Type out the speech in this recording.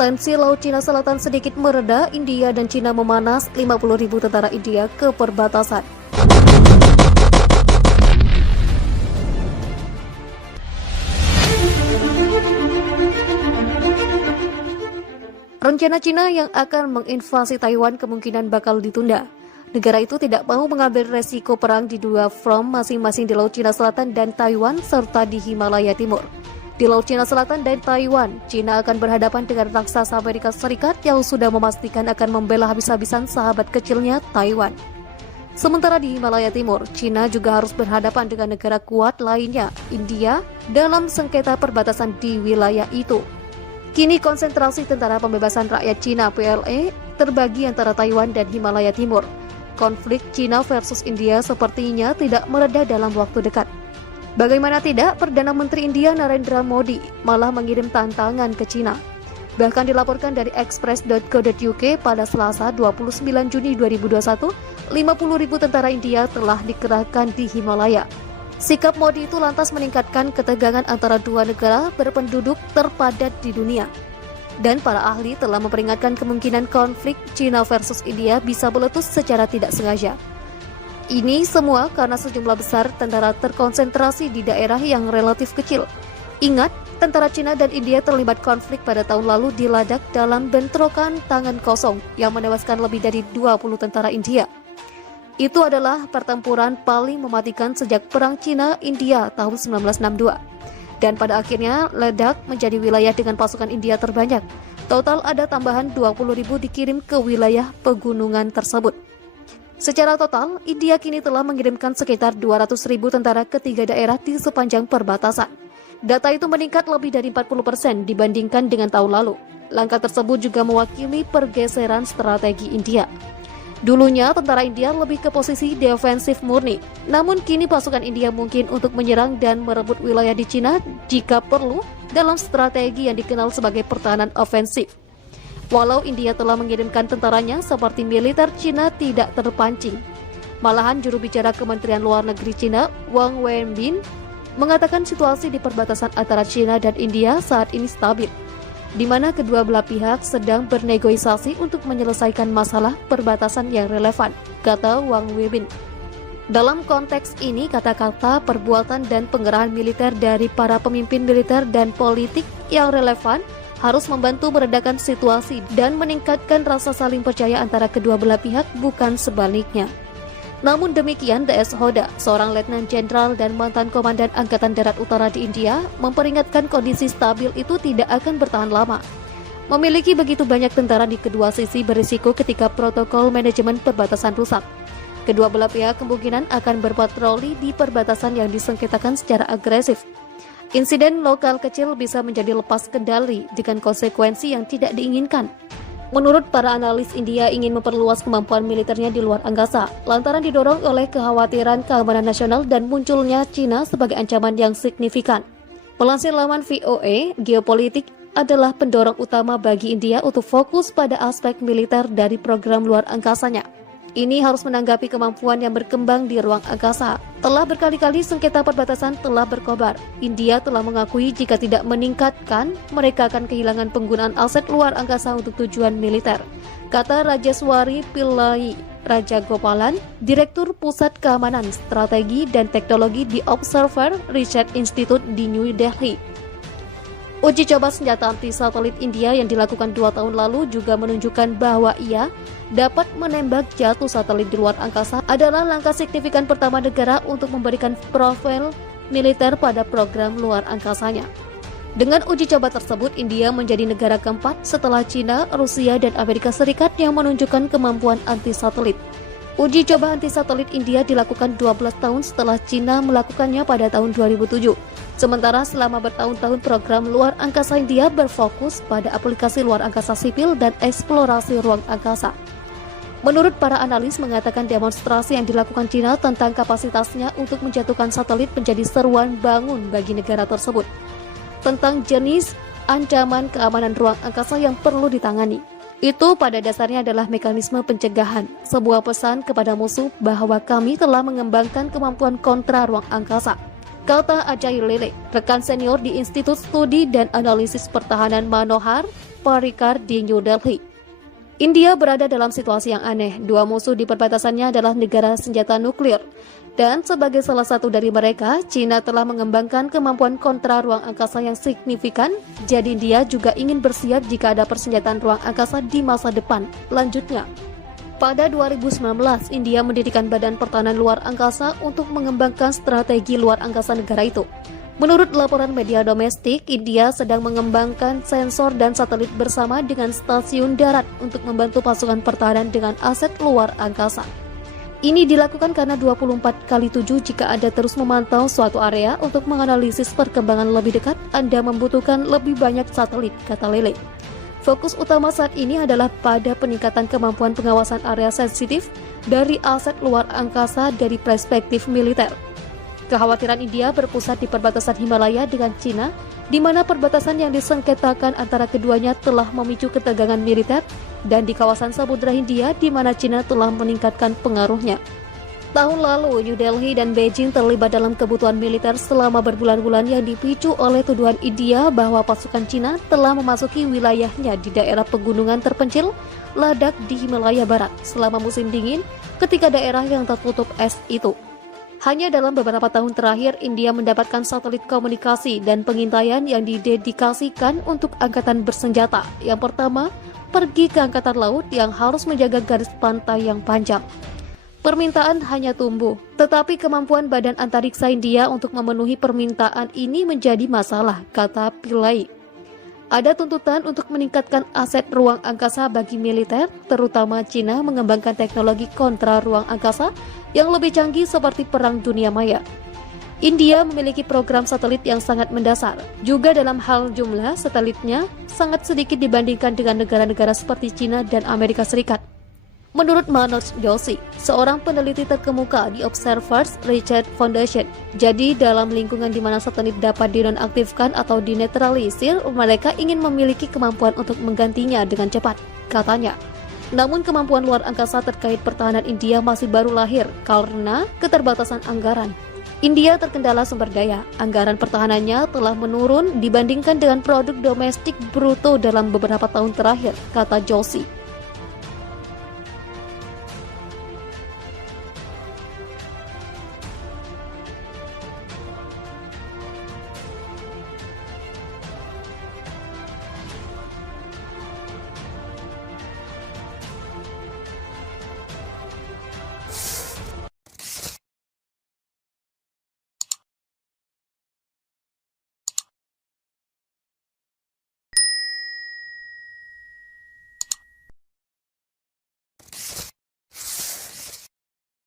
Tensi Laut Cina Selatan sedikit mereda, India dan Cina memanas, 50.000 tentara India ke perbatasan. Rencana Cina yang akan menginvasi Taiwan kemungkinan bakal ditunda. Negara itu tidak mau mengambil resiko perang di dua front masing-masing di Laut Cina Selatan dan Taiwan serta di Himalaya Timur. Di Laut Cina Selatan dan Taiwan, Cina akan berhadapan dengan raksasa Amerika Serikat yang sudah memastikan akan membela habis-habisan sahabat kecilnya Taiwan. Sementara di Himalaya Timur, Cina juga harus berhadapan dengan negara kuat lainnya, India, dalam sengketa perbatasan di wilayah itu. Kini konsentrasi Tentara Pembebasan Rakyat Cina PLA terbagi antara Taiwan dan Himalaya Timur. Konflik Cina versus India sepertinya tidak mereda dalam waktu dekat. Bagaimana tidak, Perdana Menteri India Narendra Modi malah mengirim tantangan ke Cina. Bahkan dilaporkan dari express.co.uk pada Selasa 29 Juni 2021, 50.000 tentara India telah dikerahkan di Himalaya. Sikap Modi itu lantas meningkatkan ketegangan antara dua negara berpenduduk terpadat di dunia. Dan para ahli telah memperingatkan kemungkinan konflik Cina versus India bisa meletus secara tidak sengaja. Ini semua karena sejumlah besar tentara terkonsentrasi di daerah yang relatif kecil. Ingat, tentara Cina dan India terlibat konflik pada tahun lalu di Ladakh dalam bentrokan tangan kosong yang menewaskan lebih dari 20 tentara India. Itu adalah pertempuran paling mematikan sejak Perang Cina-India tahun 1962. Dan pada akhirnya Ladakh menjadi wilayah dengan pasukan India terbanyak. Total ada tambahan 20.000 dikirim ke wilayah pegunungan tersebut. Secara total, India kini telah mengirimkan sekitar 200.000 tentara ke 3 daerah di sepanjang perbatasan. Data itu meningkat lebih dari 40% dibandingkan dengan tahun lalu. Langkah tersebut juga mewakili pergeseran strategi India. Dulunya tentara India lebih ke posisi defensif murni, namun kini pasukan India mungkin untuk menyerang dan merebut wilayah di Cina jika perlu dalam strategi yang dikenal sebagai pertahanan ofensif. Walau India telah mengirimkan tentaranya, seperti militer Cina tidak terpancing. Malahan juru bicara Kementerian Luar Negeri Cina, Wang Wenbin, mengatakan situasi di perbatasan antara Cina dan India saat ini stabil, di mana kedua belah pihak sedang bernegosiasi untuk menyelesaikan masalah perbatasan yang relevan, kata Wang Wenbin. Dalam konteks ini, kata-kata, perbuatan, dan pengerahan militer dari para pemimpin militer dan politik yang relevan harus membantu meredakan situasi dan meningkatkan rasa saling percaya antara kedua belah pihak, bukan sebaliknya. Namun demikian, DS Hoda, seorang letnan jenderal dan mantan komandan Angkatan Darat Utara di India, memperingatkan kondisi stabil itu tidak akan bertahan lama. Memiliki begitu banyak tentara di kedua sisi berisiko ketika protokol manajemen perbatasan rusak. Kedua belah pihak kemungkinan akan berpatroli di perbatasan yang disengketakan secara agresif. Insiden lokal kecil bisa menjadi lepas kendali dengan konsekuensi yang tidak diinginkan. Menurut para analis, India ingin memperluas kemampuan militernya di luar angkasa, lantaran didorong oleh kekhawatiran keamanan nasional dan munculnya Cina sebagai ancaman yang signifikan. Pelansir laman VOA, geopolitik adalah pendorong utama bagi India untuk fokus pada aspek militer dari program luar angkasanya. Ini harus menanggapi kemampuan yang berkembang di ruang angkasa. Telah berkali-kali sengketa perbatasan telah berkobar. India telah mengakui jika tidak meningkatkan, mereka akan kehilangan penggunaan aset luar angkasa untuk tujuan militer, kata Rajeswari Pillai Rajagopalan, Direktur Pusat Keamanan, Strategi dan Teknologi di Observer Research Institute di New Delhi. Uji coba senjata anti-satelit India yang dilakukan 2 tahun lalu juga menunjukkan bahwa ia dapat menembak jatuh satelit di luar angkasa, adalah langkah signifikan pertama negara untuk memberikan profil militer pada program luar angkasanya. Dengan uji coba tersebut, India menjadi negara keempat setelah Cina, Rusia, dan Amerika Serikat yang menunjukkan kemampuan anti-satelit. Uji coba anti-satelit India dilakukan 12 tahun setelah Cina melakukannya pada tahun 2007. Sementara selama bertahun-tahun program luar angkasa India berfokus pada aplikasi luar angkasa sipil dan eksplorasi ruang angkasa. Menurut para analis mengatakan demonstrasi yang dilakukan Cina tentang kapasitasnya untuk menjatuhkan satelit menjadi seruan bangun bagi negara tersebut tentang jenis ancaman keamanan ruang angkasa yang perlu ditangani. Itu pada dasarnya adalah mekanisme pencegahan, sebuah pesan kepada musuh bahwa kami telah mengembangkan kemampuan kontra ruang angkasa, kata Ajay Lele, rekan senior di Institut Studi dan Analisis Pertahanan Manohar Parikar di New Delhi. India berada dalam situasi yang aneh. Dua musuh di perbatasannya adalah negara senjata nuklir. Dan sebagai salah satu dari mereka, China telah mengembangkan kemampuan kontra ruang angkasa yang signifikan. Jadi India juga ingin bersiap jika ada persenjataan ruang angkasa di masa depan. Lanjutnya, pada 2019, India mendirikan Badan Pertahanan Luar Angkasa untuk mengembangkan strategi luar angkasa negara itu. Menurut laporan media domestik, India sedang mengembangkan sensor dan satelit bersama dengan stasiun darat untuk membantu pasukan pertahanan dengan aset luar angkasa. Ini dilakukan karena 24x7 jika Anda terus memantau suatu area untuk menganalisis perkembangan lebih dekat, Anda membutuhkan lebih banyak satelit, kata Lele. Fokus utama saat ini adalah pada peningkatan kemampuan pengawasan area sensitif dari aset luar angkasa dari perspektif militer. Kekhawatiran India berpusat di perbatasan Himalaya dengan China, di mana perbatasan yang disengketakan antara keduanya telah memicu ketegangan militer, dan di kawasan Samudra Hindia, di mana China telah meningkatkan pengaruhnya. Tahun lalu, New Delhi dan Beijing terlibat dalam kebutuhan militer selama berbulan-bulan yang dipicu oleh tuduhan India bahwa pasukan China telah memasuki wilayahnya di daerah pegunungan terpencil Ladakh di Himalaya Barat selama musim dingin ketika daerah yang tertutup es itu. Hanya dalam beberapa tahun terakhir, India mendapatkan satelit komunikasi dan pengintaian yang didedikasikan untuk angkatan bersenjata. Yang pertama, pergi ke angkatan laut yang harus menjaga garis pantai yang panjang. Permintaan hanya tumbuh, tetapi kemampuan Badan Antariksa India untuk memenuhi permintaan ini menjadi masalah, kata Pillai. Ada tuntutan untuk meningkatkan aset ruang angkasa bagi militer, terutama China mengembangkan teknologi kontra ruang angkasa yang lebih canggih seperti Perang Dunia Maya. India memiliki program satelit yang sangat mendasar. Juga dalam hal jumlah satelitnya sangat sedikit dibandingkan dengan negara-negara seperti China dan Amerika Serikat. Menurut Manoj Joshi, seorang peneliti terkemuka di Observers Research Foundation, jadi dalam lingkungan di mana satelit dapat dinonaktifkan atau dinetralisir, mereka ingin memiliki kemampuan untuk menggantinya dengan cepat, katanya. Namun kemampuan luar angkasa terkait pertahanan India masih baru lahir karena keterbatasan anggaran. India terkendala sumber daya, anggaran pertahanannya telah menurun dibandingkan dengan produk domestik bruto dalam beberapa tahun terakhir, kata Joshi.